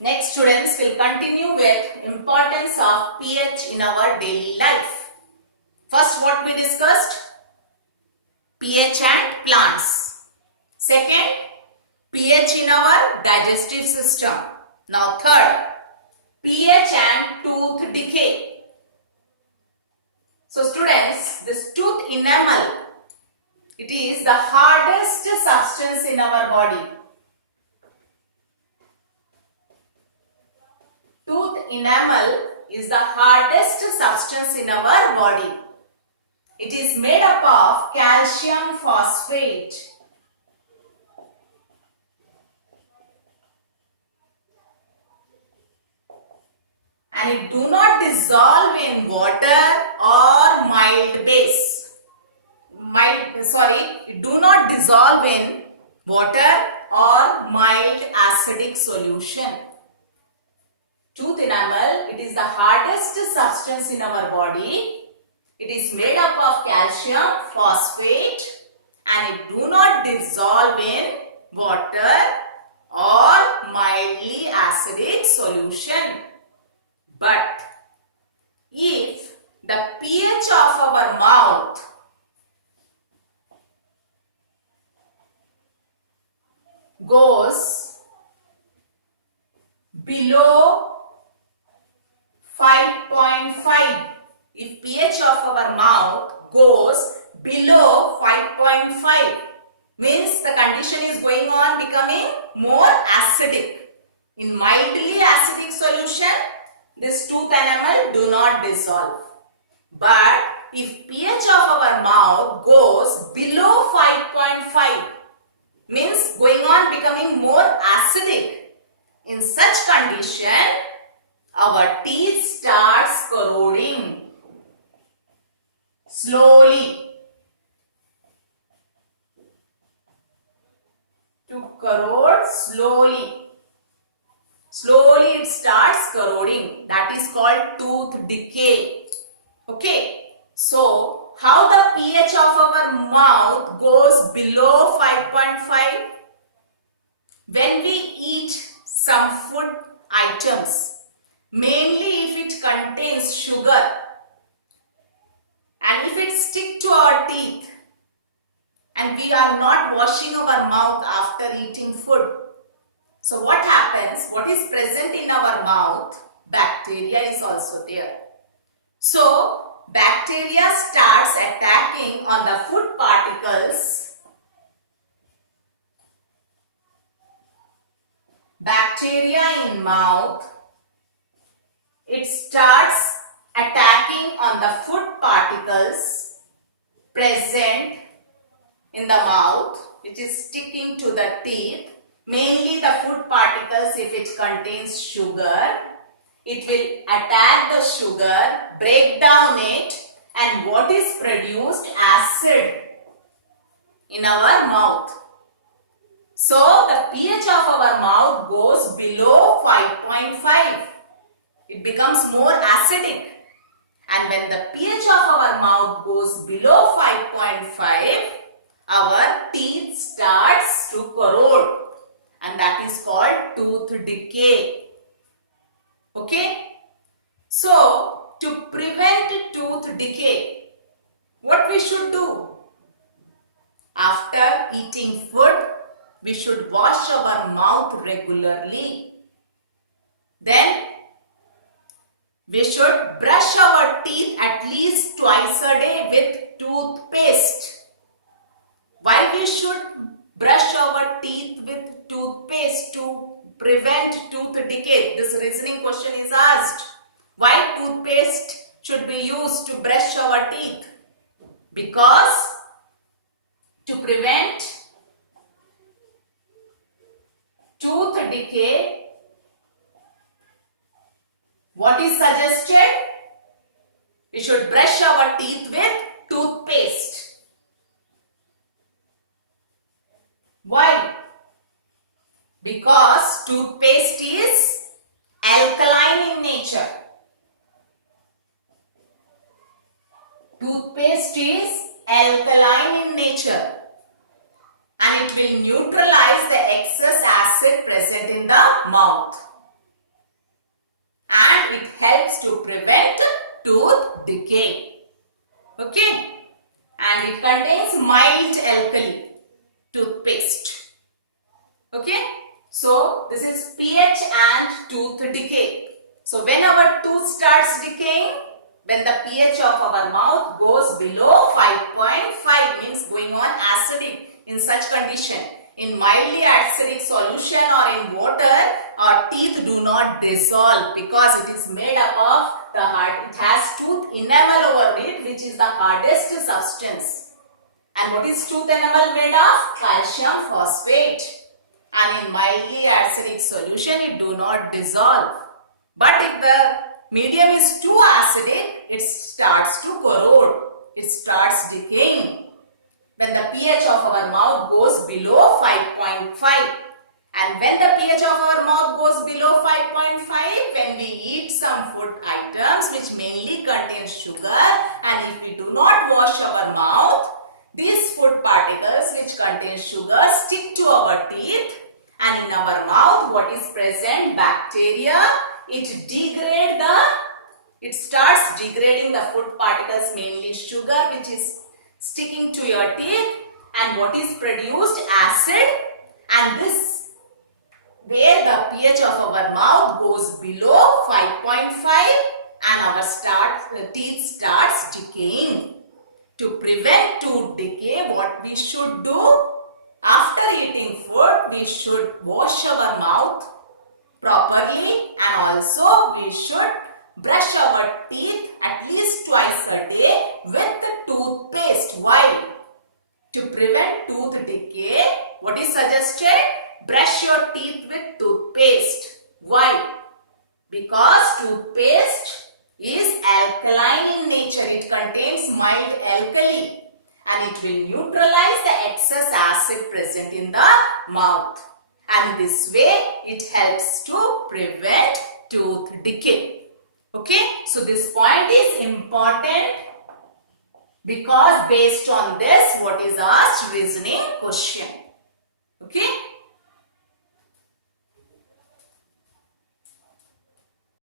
Next, students will continue with importance of pH in our daily life. First, what we discussed? pH and plants. Second, pH in our digestive system. Now, third, pH and tooth decay. So, students, this tooth enamel, it is the hardest substance in our body. Tooth enamel is the hardest substance in our body. It is made up of calcium phosphate. And it do not dissolve in water or mild base. It do not dissolve in water or mild acidic solution. Tooth enamel, it is the hardest substance in our body. It is made up of calcium phosphate and it do not dissolve in water or mildly acidic solution. But if the pH of our mouth goes below 5.5, if pH of our mouth goes below 5.5, means the condition is going on becoming more acidic. In mildly acidic solution, this tooth enamel do not dissolve. But if pH of our mouth goes below 5.5, means going on becoming more acidic, in such condition, our teeth starts corroding slowly. To corrode slowly. Slowly it starts corroding. That is called tooth decay. Okay. So, how the pH of our mouth goes below 5.5? When we eat some food items, mainly if it contains sugar and if it sticks to our teeth and we are not washing our mouth after eating food. So what happens? What is present in our mouth? Bacteria is also there. So bacteria starts attacking on the food particles. Bacteria in mouth, it starts attacking on the food particles present in the mouth, which is sticking to the teeth. Mainly the food particles, if it contains sugar, it will attack the sugar, break down it, and what is produced? Acid in our mouth. So the pH of our mouth goes below 5.5. It becomes more acidic. And when the pH of our mouth goes below 5.5, our teeth starts to corrode. And that is called tooth decay. Okay. So, to prevent tooth decay, what we should do? After eating food, we should wash our mouth regularly. Then, we should brush our teeth at least twice a day with toothpaste. Why we should brush our teeth with toothpaste? To prevent tooth decay. This reasoning question is asked. Why toothpaste should be used to brush our teeth? Because to prevent tooth decay, what is suggested? We should brush our teeth with toothpaste. Why? Because toothpaste is alkaline in nature. Toothpaste is alkaline in nature and it will neutralize the excess acid present in the mouth. helps to prevent tooth decay. Okay, and it contains mild alkali toothpaste. Okay, so this is pH and tooth decay. So when our tooth starts decaying, when the pH of our mouth goes below 5.5, means going on acidic, in such condition, in mildly acidic solution or in water, our teeth do not dissolve because it is made up of the hard, it has tooth enamel over it, which is the hardest substance. And what is tooth enamel made of? Calcium phosphate. And in mildly acidic solution, it do not dissolve. But if the medium is too acidic, it starts to corrode. It starts decaying when the pH of our mouth goes below 5.5. And when the pH of our mouth goes below 5.5, when we eat some food items which mainly contain sugar, and if we do not wash our mouth, these food particles which contain sugar stick to our teeth, and in our mouth what is present? Bacteria. It starts degrading the food particles, mainly sugar, which is sticking to your teeth, and what is produced? Acid. And this, where the pH of our mouth goes below 5.5 and our teeth starts decaying. To prevent tooth decay, what we should do? After eating food, we should wash our mouth properly, and also we should brush our teeth at least twice a day with toothpaste. Why? To prevent tooth decay, what is suggested? Brush your teeth with toothpaste. Why? Because toothpaste is alkaline in nature. It contains mild alkali, and it will neutralize the excess acid present in the mouth. And this way it helps to prevent tooth decay. Okay, so this point is important because based on this, what is asked? Reasoning question. Okay.